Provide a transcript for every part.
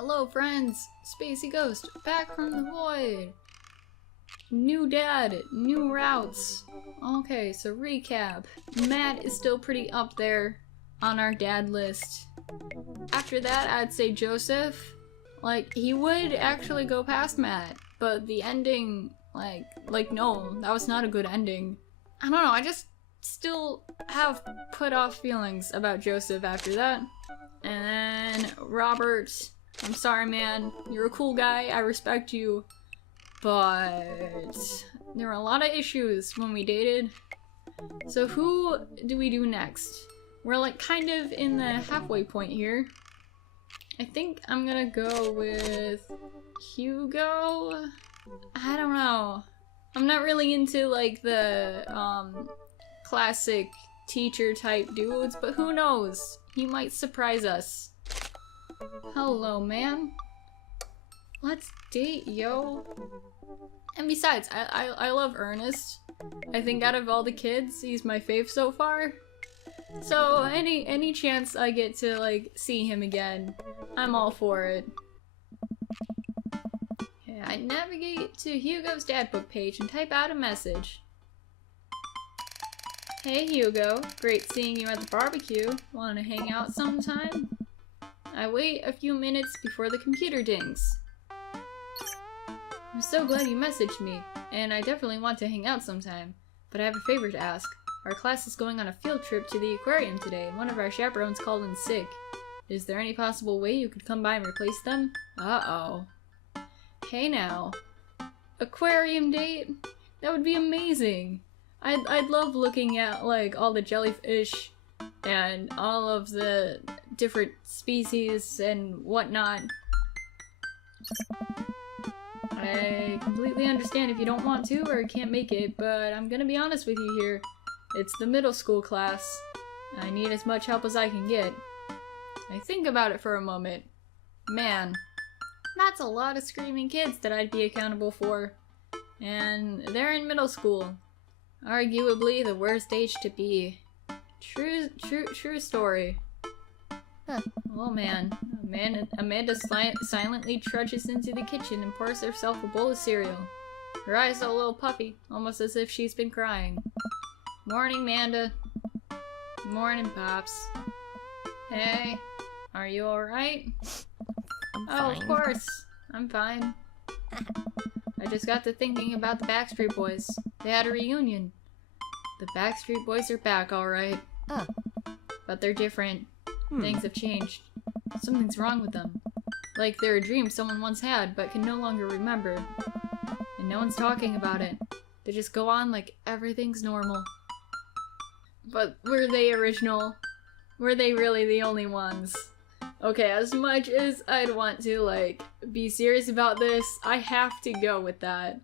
Hello friends, Spacey Ghost, back from the void. New dad, new routes. Okay, so recap. Matt is still pretty up there on our dad list. After that, I'd say Joseph. Like, he would actually go past Matt, but the ending, like no, that was not a good ending. I don't know, I just still have put off feelings about Joseph after that. And then Robert, I'm sorry man, you're a cool guy, I respect you, but there were a lot of issues when we dated. So who do we do next? We're like kind of in the halfway point here. I think I'm gonna go with Hugo. I don't know. I'm not really into like the classic teacher type dudes, but who knows? He might surprise us. Hello, man. Let's date, yo. And besides, I love Ernest. I think out of all the kids, he's my fave so far. So any chance I get to like see him again, I'm all for it. Okay, I navigate to Hugo's dad book page and type out a message. Hey Hugo, great seeing you at the barbecue. Wanna hang out sometime? I wait a few minutes before the computer dings. I'm so glad you messaged me, and I definitely want to hang out sometime, but I have a favor to ask. Our class is going on a field trip to the aquarium today, and one of our chaperones called in sick. Is there any possible way you could come by and replace them? Uh-oh. Hey now. Aquarium date? That would be amazing. I'd love looking at like all the jellyfish and all of the different species and whatnot. I completely understand if you don't want to or can't make it, but I'm gonna be honest with you here. It's the middle school class. I need as much help as I can get. I think about it for a moment. Man, that's a lot of screaming kids that I'd be accountable for. And they're in middle school. Arguably the worst age to be. True story. Huh. Oh man. Amanda silently trudges into the kitchen and pours herself a bowl of cereal. Her eyes are a little puffy, almost as if she's been crying. Morning, Manda. Morning, Pops. Hey, are you alright? I'm Oh, fine. of course. I'm fine. I just got to thinking about the Backstreet Boys. They had a reunion. The Backstreet Boys are back, alright. Oh. But they're different. Things have changed. Something's wrong with them. Like they're a dream someone once had, but can no longer remember. And no one's talking about it. They just go on like everything's normal. But were they original? Were they really the only ones? Okay, as much as I'd want to, like, be serious about this, I have to go with that.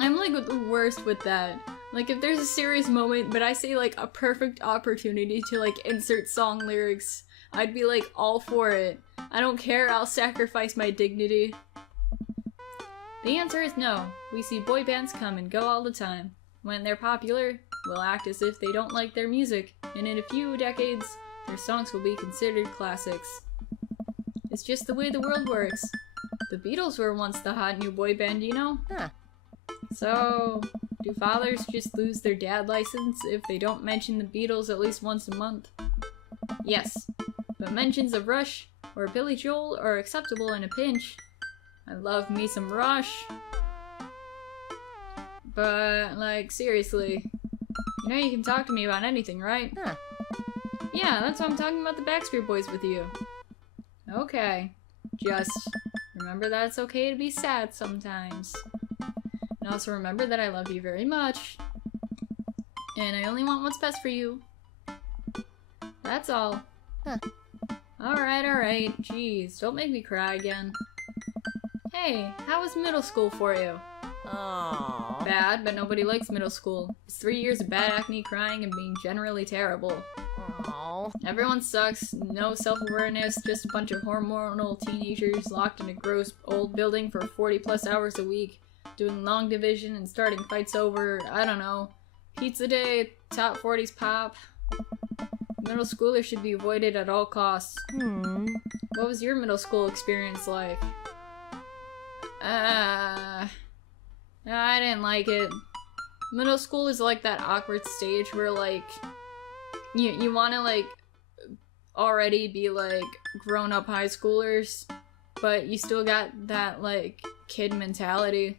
I'm, like, the worst with that. Like, if there's a serious moment, but I say, like, a perfect opportunity to, like, insert song lyrics, I'd be, like, all for it. I don't care, I'll sacrifice my dignity. The answer is no. We see boy bands come and go all the time. When they're popular, we'll act as if they don't like their music, and in a few decades, their songs will be considered classics. It's just the way the world works. The Beatles were once the hot new boy band, you know? Huh. So, do fathers just lose their dad license if they don't mention the Beatles at least once a month? Yes, but mentions of Rush or Billy Joel are acceptable in a pinch. I love me some Rush. But, like, seriously, you know you can talk to me about anything, right? Huh. Yeah, that's why I'm talking about the Backstreet Boys with you. Okay. Just remember that it's okay to be sad sometimes. And also remember that I love you very much. And I only want what's best for you. That's all. Huh. Alright. Jeez, don't make me cry again. Hey, how was middle school for you? Aww. Bad, but nobody likes middle school. It's 3 years of bad acne, crying, and being generally terrible. Aww. Everyone sucks, no self-awareness, just a bunch of hormonal teenagers locked in a gross old building for 40 plus hours a week, doing long division and starting fights over, I don't know, pizza day, top 40s pop. Middle schoolers should be avoided at all costs. Hmm. What was your middle school experience like? I didn't like it. Middle school is like that awkward stage where, like, you want to, like, already be, like, grown-up high schoolers, but you still got that, like, kid mentality.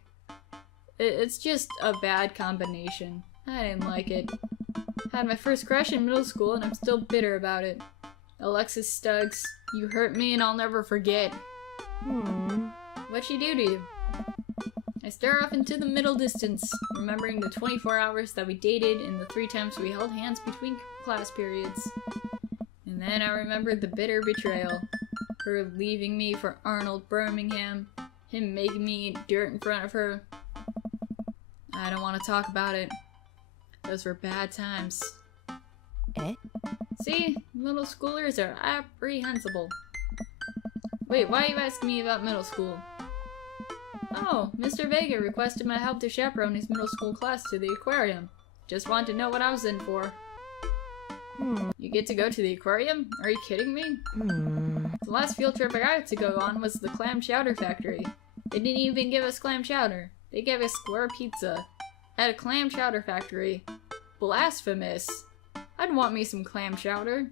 It's just a bad combination. I didn't like it. Had my first crush in middle school, and I'm still bitter about it. Alexis Stuggs, you hurt me and I'll never forget. What'd she do to you? I stare off into the middle distance, remembering the 24 hours that we dated and the 3 times we held hands between class periods. And then I remembered the bitter betrayal. Her leaving me for Arnold Birmingham, him making me eat dirt in front of her. I don't want to talk about it. Those were bad times. Eh? See? Middle schoolers are apprehensible. Wait, why are you asking me about middle school? Oh, Mr. Vega requested my help to chaperone his middle school class to the aquarium. Just wanted to know what I was in for. You get to go to the aquarium? Are you kidding me? The last field trip I got to go on was the clam chowder factory. They didn't even give us clam chowder. They gave us square pizza. At a clam chowder factory. Blasphemous. I'd want me some clam chowder.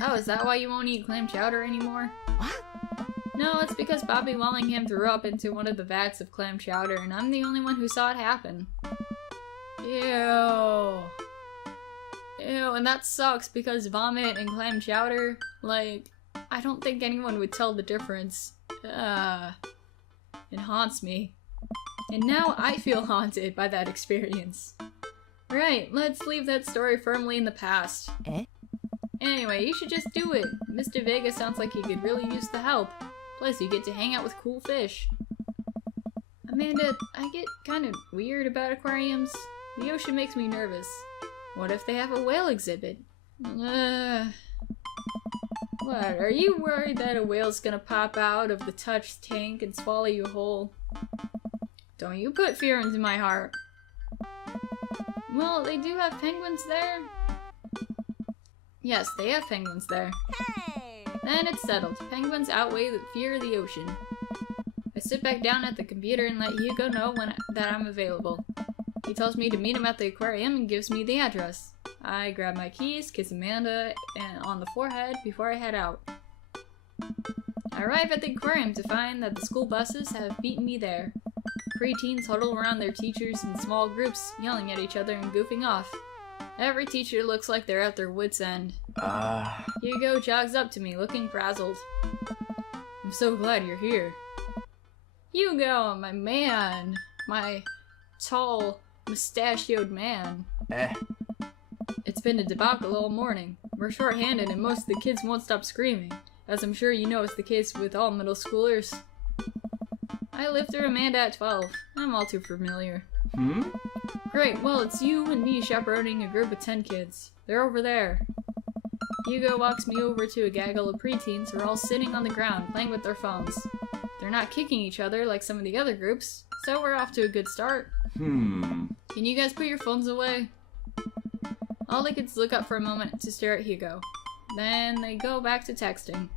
Oh, is that why you won't eat clam chowder anymore? What? No, it's because Bobby Wellingham threw up into one of the vats of clam chowder, and I'm the only one who saw it happen. Ew. Ew, and that sucks because vomit and clam chowder, like, I don't think anyone would tell the difference. It haunts me. And now I feel haunted by that experience. Right, let's leave that story firmly in the past. Eh? Anyway, you should just do it. Mr. Vega sounds like he could really use the help. Plus, you get to hang out with cool fish. Amanda, I get kind of weird about aquariums. The ocean makes me nervous. What if they have a whale exhibit? What, are you worried that a whale's gonna pop out of the touch tank and swallow you whole? Don't you put fear into my heart. Well, they do have penguins there. Yes, they have penguins there. Hey! Then it's settled. Penguins outweigh the fear of the ocean. I sit back down at the computer and let Hugo know that I'm available. He tells me to meet him at the aquarium and gives me the address. I grab my keys, kiss Amanda on the forehead before I head out. I arrive at the aquarium to find that the school buses have beaten me there. Preteens huddle around their teachers in small groups, yelling at each other and goofing off. Every teacher looks like they're at their wits' end. Hugo jogs up to me, looking frazzled. I'm so glad you're here. Hugo, my man. My tall, mustachioed man. It's been a debacle all morning. We're short-handed and most of the kids won't stop screaming, as I'm sure you know is the case with all middle schoolers. I lived through Amanda at 12. I'm all too familiar. Great, well, it's you and me chaperoning a group of 10 kids. They're over there. Hugo walks me over to a gaggle of preteens who are all sitting on the ground playing with their phones. They're not kicking each other like some of the other groups, so we're off to a good start. Can you guys put your phones away? All the kids look up for a moment to stare at Hugo. Then they go back to texting.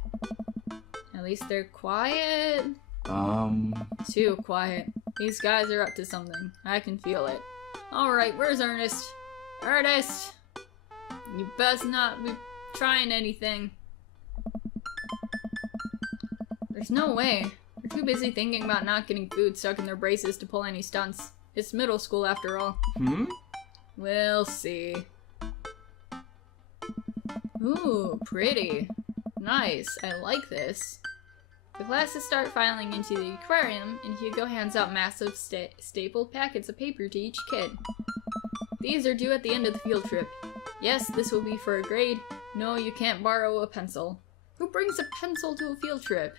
At least they're quiet. Too quiet. These guys are up to something. I can feel it. Alright, where's Ernest? Ernest! You best not be trying anything. There's no way. They're too busy thinking about not getting food stuck in their braces to pull any stunts. It's middle school after all. We'll see. Ooh, pretty. Nice, I like this. The classes start filing into the aquarium, and Hugo hands out massive stapled packets of paper to each kid. These are due at the end of the field trip. Yes, this will be for a grade. No, you can't borrow a pencil. Who brings a pencil to a field trip?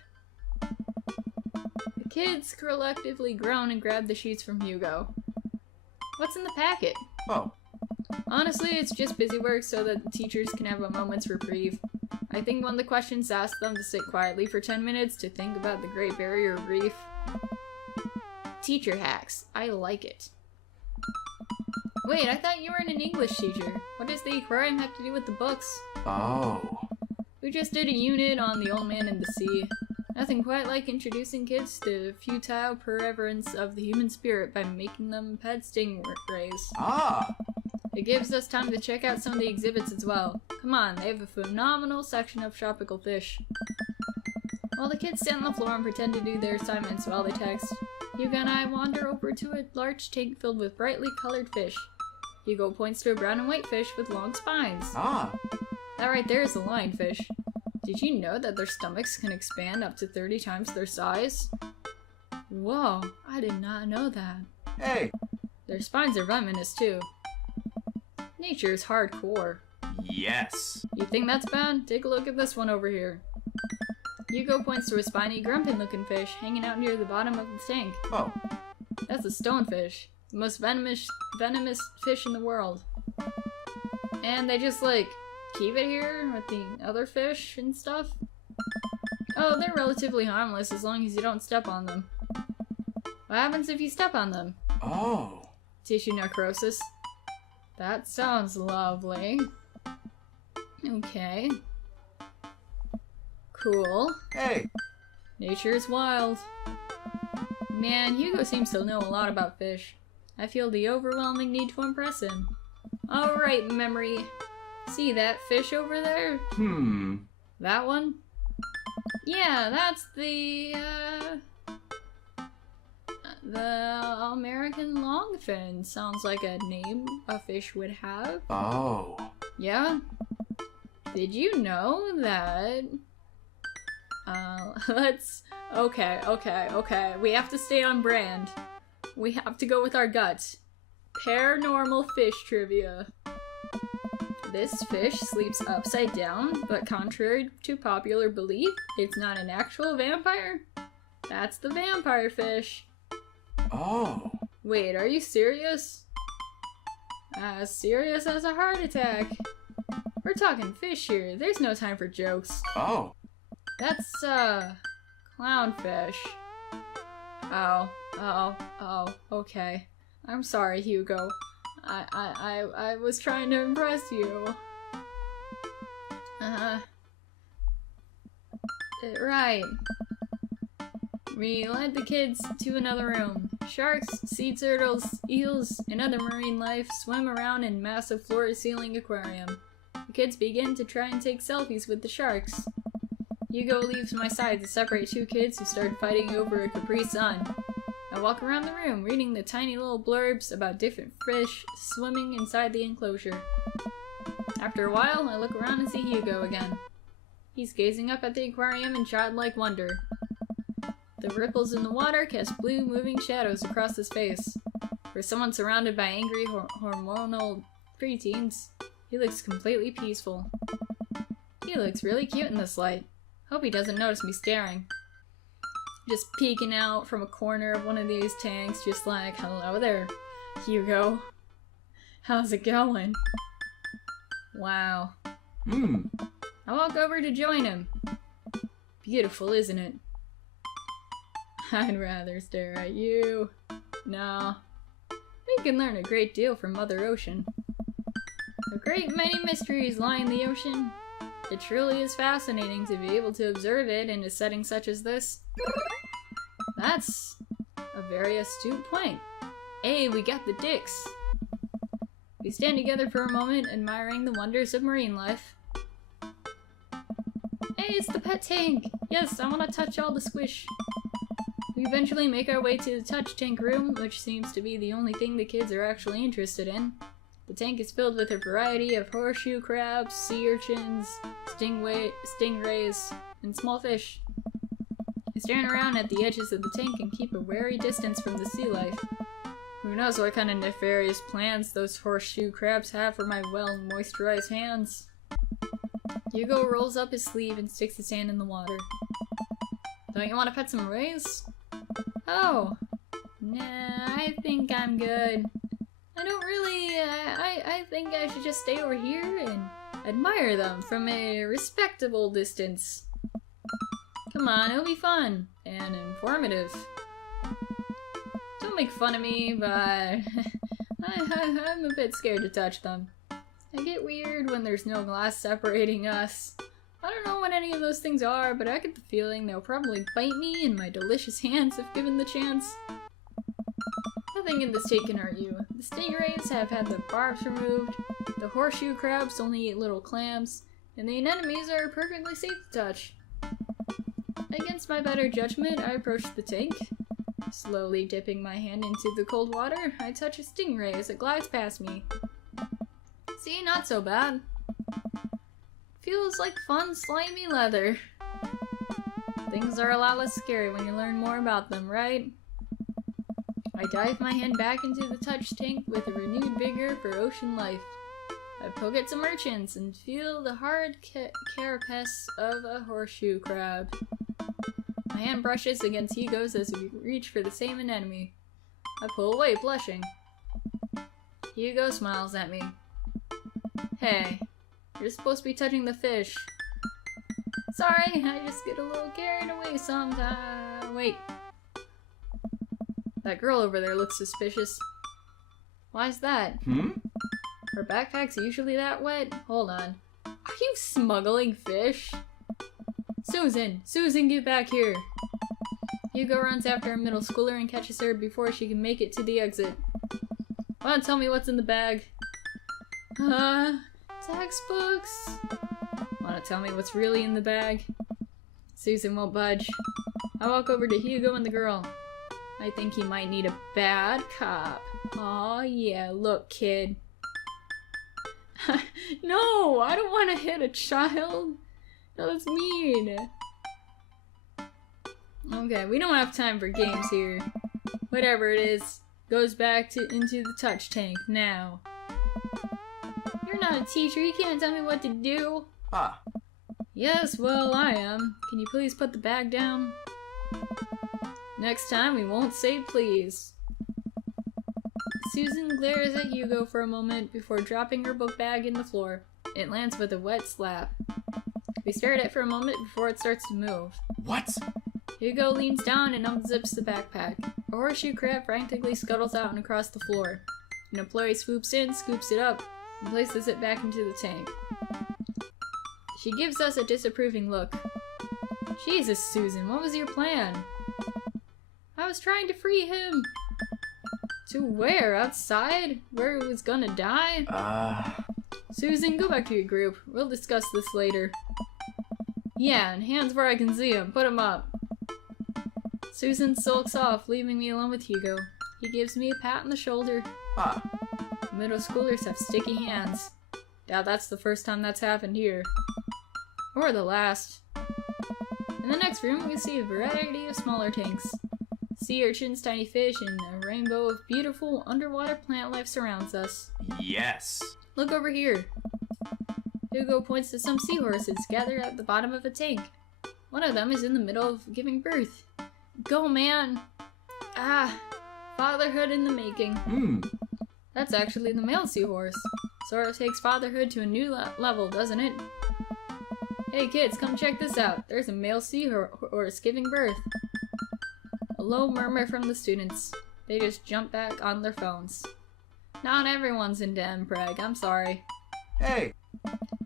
The kids collectively groan and grab the sheets from Hugo. What's in the packet? Honestly, it's just busy work so that the teachers can have a moment's reprieve. I think one of the questions asked them to sit quietly for 10 minutes to think about the Great Barrier Reef. Teacher hacks. I like it. Wait, I thought you were an English teacher. What does the aquarium have to do with the books? Oh. We just did a unit on the old man in the sea. Nothing quite like introducing kids to the futile perseverance of the human spirit by making them pet stingrays. Ah. It gives us time to check out some of the exhibits as well. Come on, they have a phenomenal section of tropical fish. While the kids sit on the floor and pretend to do their assignments while they text, Hugo and I wander over to a large tank filled with brightly colored fish. Hugo points to a brown and white fish with long spines. Ah. That right there is a lionfish. Did you know that their stomachs can expand up to 30 times their size? Whoa, I did not know that. Hey. Their spines are venomous too. Nature is hardcore. Yes. You think that's bad? Take a look at this one over here. Hugo points to a spiny, grumpy-looking fish hanging out near the bottom of the tank. Oh. That's a stonefish, the most venomous fish in the world. And they just, like, keep it here with the other fish and stuff? Oh, they're relatively harmless as long as you don't step on them. What happens if you step on them? Oh. Tissue necrosis. That sounds lovely. Okay. Cool. Hey. Nature is wild. Man, Hugo seems to know a lot about fish. I feel the overwhelming need to impress him. Alright, memory. See that fish over there? That one? Yeah, that's the American longfin. Sounds like a name a fish would have. Oh. Yeah? Did you know that... Okay. We have to stay on brand. We have to go with our guts. Paranormal fish trivia. This fish sleeps upside down, but contrary to popular belief, it's not an actual vampire. That's the vampire fish. Oh. Wait, are you serious? As serious as a heart attack. We're talking fish here. There's no time for jokes. Oh. That's, clownfish. Oh, okay. I'm sorry, Hugo. I was trying to impress you. Right. We led the kids to another room. Sharks, sea turtles, eels, and other marine life swim around in massive floor-to-ceiling aquarium. The kids begin to try and take selfies with the sharks. Hugo leaves my side to separate two kids who start fighting over a Capri Sun. I walk around the room reading the tiny little blurbs about different fish swimming inside the enclosure. After a while, I look around and see Hugo again. He's gazing up at the aquarium in childlike wonder. The ripples in the water cast blue, moving shadows across his face. For someone surrounded by angry, hormonal preteens, he looks completely peaceful. He looks really cute in this light. Hope he doesn't notice me staring. Just peeking out from a corner of one of these tanks, just like, hello there, Hugo. How's it going? Wow. I walk over to join him. Beautiful, isn't it? I'd rather stare at you. No. We can learn a great deal from Mother Ocean. A great many mysteries lie in the ocean. It truly is fascinating to be able to observe it in a setting such as this. That's a very astute point. Hey, we got the dicks. We stand together for a moment, admiring the wonders of marine life. Hey, it's the pet tank! Yes, I want to touch all the squish. We eventually make our way to the touch tank room, which seems to be the only thing the kids are actually interested in. The tank is filled with a variety of horseshoe crabs, sea urchins, stingrays, and small fish. I stand around at the edges of the tank and keep a wary distance from the sea life. Who knows what kind of nefarious plans those horseshoe crabs have for my well-moisturized hands. Hugo rolls up his sleeve and sticks his hand in the water. Don't you want to pet some rays? Oh. Nah, I think I'm good. I don't really, I think I should just stay over here and admire them from a respectable distance. Come on, it'll be fun and informative. Don't make fun of me, but I'm a bit scared to touch them. I get weird when there's no glass separating us. I don't know what any of those things are, but I get the feeling they'll probably bite me in my delicious hands if given the chance. Nothing in this tank can hurt you. The stingrays have had their barbs removed, the horseshoe crabs only eat little clams, and the anemones are perfectly safe to touch. Against my better judgment, I approach the tank. Slowly dipping my hand into the cold water, I touch a stingray as it glides past me. See, not so bad. Feels like fun, slimy leather. Things are a lot less scary when you learn more about them, right? I dive my hand back into the touch tank with a renewed vigor for ocean life. I poke at some urchins and feel the hard carapace of a horseshoe crab. My hand brushes against Hugo's as we reach for the same anemone. I pull away, blushing. Hugo smiles at me. Hey, you're supposed to be touching the fish. Sorry, I just get a little carried away sometimes. Wait. That girl over there looks suspicious. Why's that? Her backpack's usually that wet? Hold on. Are you smuggling fish? Susan, get back here. Hugo runs after a middle schooler and catches her before she can make it to the exit. Wanna tell me what's in the bag? Textbooks. Wanna tell me what's really in the bag? Susan won't budge. I walk over to Hugo and the girl. I think he might need a bad cop. Aw, yeah, look, kid. No, I don't want to hit a child. No, that's mean. Okay, we don't have time for games here. Whatever it is, goes back into the touch tank now. You're not a teacher, you can't tell me what to do. Yes, well, I am. Can you please put the bag down? Next time, we won't say please. Susan glares at Hugo for a moment before dropping her book bag in the floor. It lands with a wet slap. We stare at it for a moment before it starts to move. What? Hugo leans down and unzips the backpack. A horseshoe crab frantically scuttles out and across the floor. An employee swoops in, scoops it up, and places it back into the tank. She gives us a disapproving look. Jesus, Susan, what was your plan? I was trying to free him. To where? Outside? Where he was gonna die? Susan, go back to your group. We'll discuss this later. Yeah, and hands where I can see him. Put him up. Susan sulks off, leaving me alone with Hugo. He gives me a pat on the shoulder. Middle schoolers have sticky hands. Doubt that's the first time that's happened here. Or the last. In the next room, we see a variety of smaller tanks. Sea urchins, tiny fish, and a rainbow of beautiful underwater plant life surrounds us. Yes. Look over here. Hugo points to some seahorses gathered at the bottom of a tank. One of them is in the middle of giving birth. Go, man! Fatherhood in the making. That's actually the male seahorse. Sort of takes fatherhood to a new level, doesn't it? Hey kids, come check this out. There's a male seahorse giving birth. A low murmur from the students. They just jump back on their phones. Not everyone's into MPreg, I'm sorry. Hey!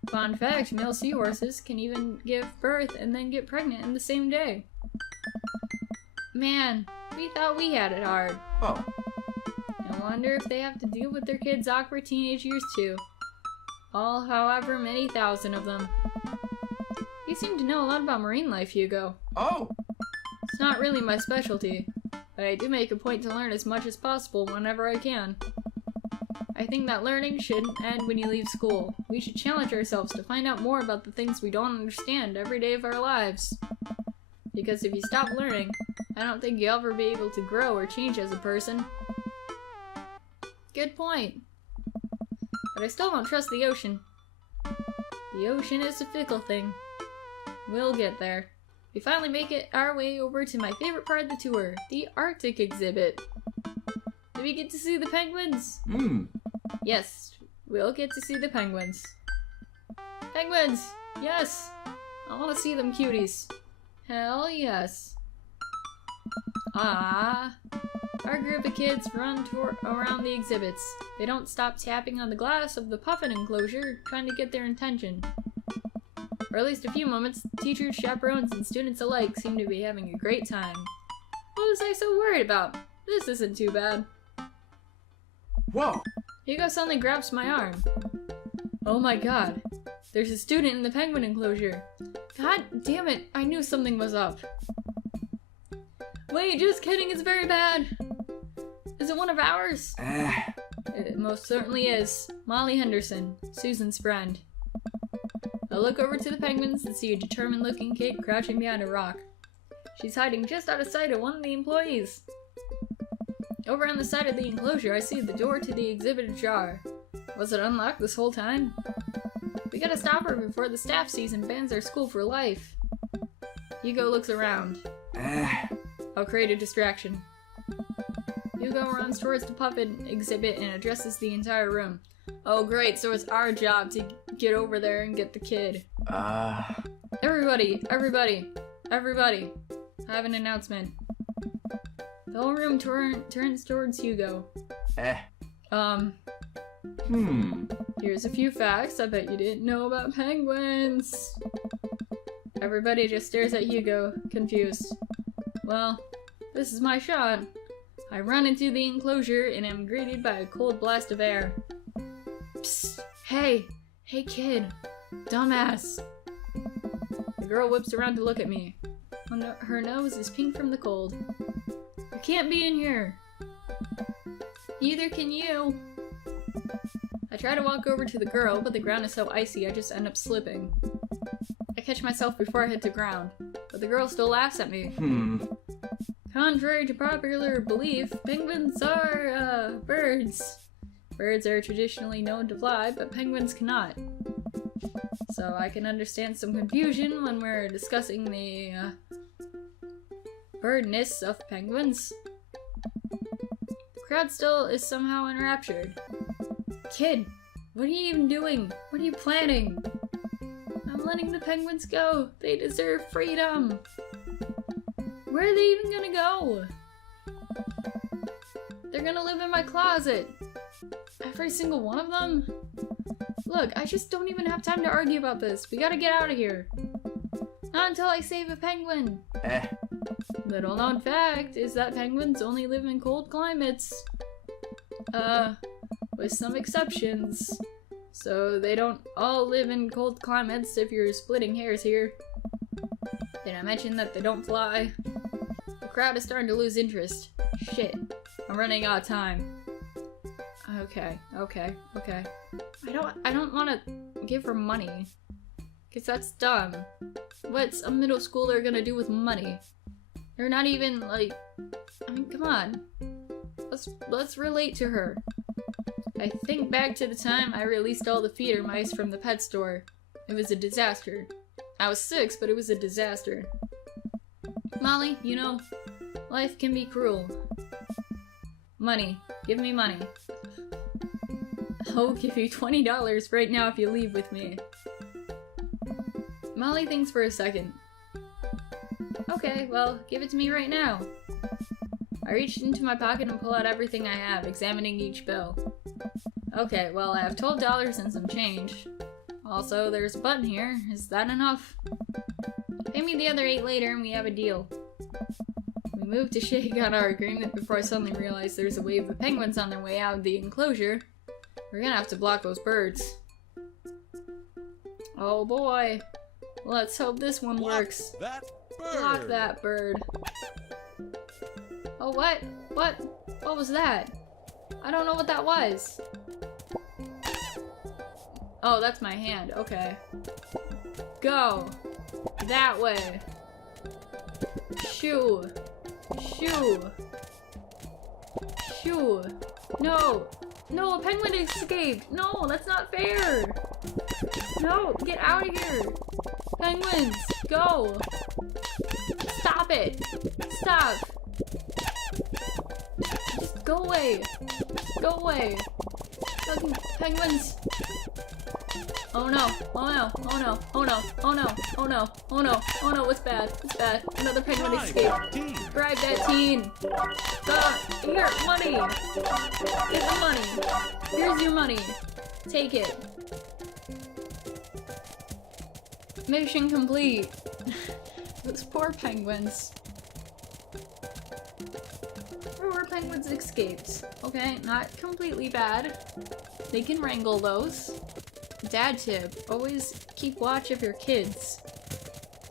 Fun fact, male seahorses can even give birth and then get pregnant in the same day. Man, we thought we had it hard. Oh. I wonder if they have to deal with their kids' awkward teenage years too. All however many thousand of them. You seem to know a lot about marine life, Hugo. Oh! It's not really my specialty, but I do make a point to learn as much as possible whenever I can. I think that learning shouldn't end when you leave school. We should challenge ourselves to find out more about the things we don't understand every day of our lives. Because if you stop learning, I don't think you'll ever be able to grow or change as a person. Good point. But I still don't trust the ocean. The ocean is a fickle thing. We'll get there. We finally make it our way over to my favorite part of the tour, the Arctic exhibit. Do we get to see the penguins? Yes, we'll get to see the penguins. Penguins! Yes! I want to see them cuties. Hell yes. Our group of kids run around the exhibits. They don't stop tapping on the glass of the puffin enclosure, trying to get their attention. For at least a few moments, teachers, chaperones, and students alike seem to be having a great time. What was I so worried about? This isn't too bad. Whoa! Hugo suddenly grabs my arm. Oh my god. There's a student in the penguin enclosure. God damn it, I knew something was up. Wait, just kidding, it's very bad. Is it one of ours? It most certainly is. Molly Henderson, Susan's friend. I look over to the penguins and see a determined-looking kid crouching behind a rock. She's hiding just out of sight of one of the employees. Over on the side of the enclosure, I see the door to the exhibit ajar. Was it unlocked this whole time? We gotta stop her before the staff sees and bans our school for life. Hugo looks around. I'll create a distraction. Hugo runs towards the puppet exhibit and addresses the entire room. Oh great, so it's our job to get over there and get the kid. Everybody! I have an announcement. The whole room turns towards Hugo. Here's a few facts I bet you didn't know about penguins. Everybody just stares at Hugo, confused. Well, this is my shot. I run into the enclosure and am greeted by a cold blast of air. Psst! Hey kid! Dumbass! The girl whips around to look at me. Her nose is pink from the cold. You can't be in here! Neither can you! I try to walk over to the girl, but the ground is so icy I just end up slipping. I catch myself before I hit the ground, but the girl still laughs at me. Contrary to popular belief, penguins are, birds. Birds are traditionally known to fly, but penguins cannot. So I can understand some confusion when we're discussing the, birdness of penguins. The crowd still is somehow enraptured. Kid, what are you even doing? What are you planning? I'm letting the penguins go. They deserve freedom. Where are they even gonna go? They're gonna live in my closet. Every single one of them? Look, I just don't even have time to argue about this. We gotta get out of here. Not until I save a penguin. Little known fact is that penguins only live in cold climates. With some exceptions. So they don't all live in cold climates if you're splitting hairs here. Did I mention that they don't fly? The crowd is starting to lose interest. Shit, I'm running out of time. Okay. I don't want to give her money. Cause that's dumb. What's a middle schooler gonna do with money? They're not even like, I mean, come on. Let's relate to her. I think back to the time I released all the feeder mice from the pet store. It was a disaster. I was 6, but it was a disaster. Molly, you know, life can be cruel. Money. Give me money. I'll give you $20 right now if you leave with me. Molly thinks for a second. Okay, well, give it to me right now. I reach into my pocket and pull out everything I have, examining each bill. Okay, well, I have $12 and some change. Also, there's a button here. Is that enough? Pay me the other 8 later and we have a deal. We moved to shake out our agreement before I suddenly realized there's a wave of penguins on their way out of the enclosure. We're gonna have to block those birds. Oh boy. Let's hope this one works. Block that bird. Oh, what? What was that? I don't know what that was. Oh, that's my hand. Okay. Go. That way. Shoo. Shoo. Shoo. No. No, a penguin escaped. No, that's not fair. No, get out of here. Penguins, go. Stop it. Stop. Just go away. Go away. Fucking penguins. Oh no. Oh no. Oh no. Oh no. Oh no. Oh no. Oh no. Oh no. It's bad. It's bad. Another penguin escaped. bribe that teen. Here, money. Get the money. Here's your money. Take it. Mission complete. Those poor penguins. Poor penguins escaped. Okay, not completely bad. They can wrangle those. Dad tip, always keep watch of your kids.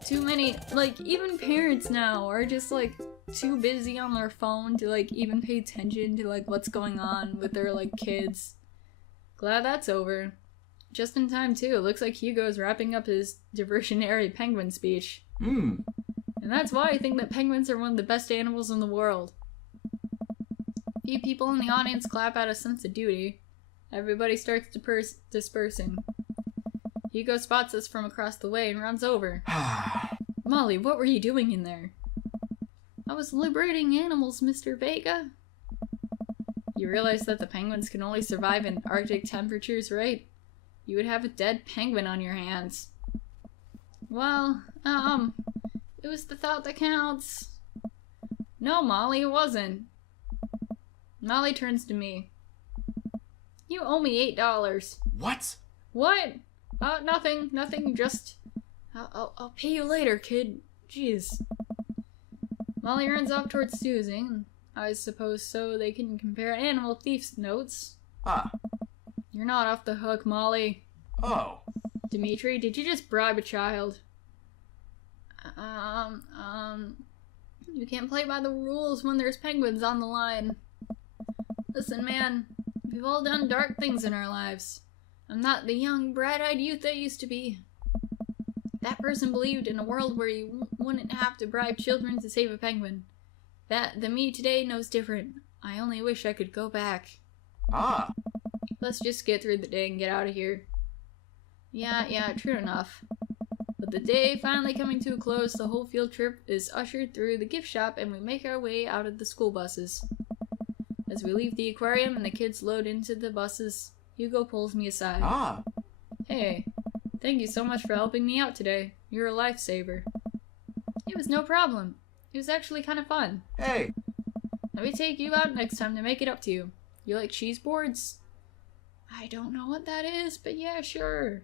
Too many, like, even parents now are just, like, too busy on their phone to, like, even pay attention to, like, what's going on with their, like, kids. Glad that's over. Just in time, too. It looks like Hugo's wrapping up his diversionary penguin speech. And that's why I think that penguins are one of the best animals in the world. Few people in the audience clap out a sense of duty. Everybody starts dispersing. Hugo spots us from across the way and runs over. Molly, what were you doing in there? I was liberating animals, Mr. Vega. You realize that the penguins can only survive in Arctic temperatures, right? You would have a dead penguin on your hands. Well, it was the thought that counts. No, Molly, it wasn't. Molly turns to me. You owe me $8. What? What? Nothing, just... I'll pay you later, kid. Jeez. Molly runs off towards Susan. I suppose so they can compare animal thief's notes. You're not off the hook, Molly. Oh. Dimitri, did you just bribe a child? You can't play by the rules when there's penguins on the line. Listen, man, we've all done dark things in our lives. I'm not the young, bright-eyed youth I used to be. That person believed in a world where you wouldn't have to bribe children to save a penguin. The me today knows different. I only wish I could go back. Let's just get through the day and get out of here. Yeah, true enough. With the day finally coming to a close, the whole field trip is ushered through the gift shop and we make our way out of the school buses. As we leave the aquarium and the kids load into the buses, Hugo pulls me aside. Hey, thank you so much for helping me out today. You're a lifesaver. It was no problem. It was actually kind of fun. Hey! Let me take you out next time to make it up to you. You like cheese boards? I don't know what that is, but yeah, sure.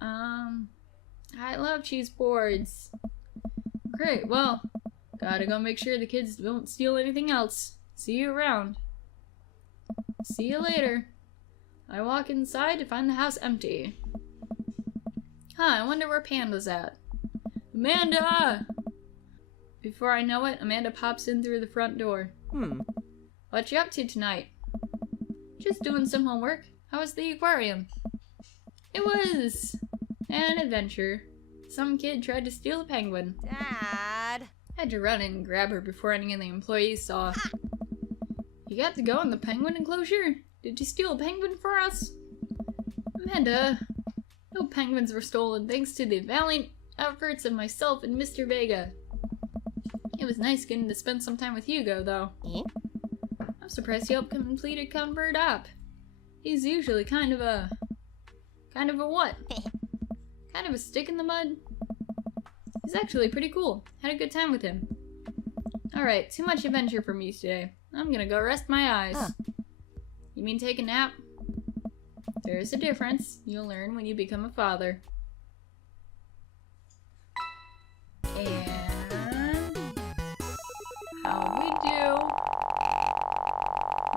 I love cheese boards. Great, well, gotta go make sure the kids don't steal anything else. See you around. See you later. I walk inside to find the house empty. I wonder where Panda's at. Amanda! Before I know it, Amanda pops in through the front door. What you up to tonight? Just doing some homework. How was the aquarium? It was an adventure. Some kid tried to steal a penguin. Dad. Had to run in and grab her before any of the employees saw. You got to go in the penguin enclosure? Did you steal a penguin for us? Amanda, no penguins were stolen thanks to the valiant efforts of myself and Mr. Vega. It was nice getting to spend some time with Hugo, though. I'm surprised he helped complete a convert app. He's usually kind of a what? Kind of a stick in the mud? He's actually pretty cool. Had a good time with him. Alright, too much adventure for me today. I'm gonna go rest my eyes. You mean take a nap? There's a difference. You'll learn when you become a father. And... how we do?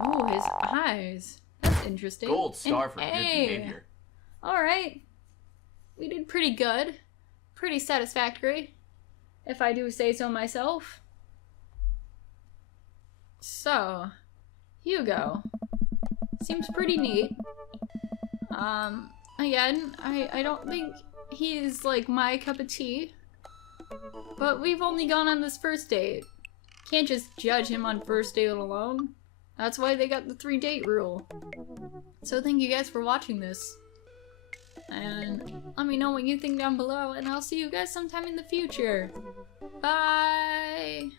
Ooh, his eyes. That's interesting. Gold star An for good A. behavior. Alright. We did pretty good. Pretty satisfactory. If I do say so myself. So, Hugo. Seems pretty neat. Again, I don't think he's like my cup of tea. But we've only gone on this first date. Can't just judge him on first date alone. That's why they got the 3-date rule. So thank you guys for watching this. And let me know what you think down below, and I'll see you guys sometime in the future. Bye!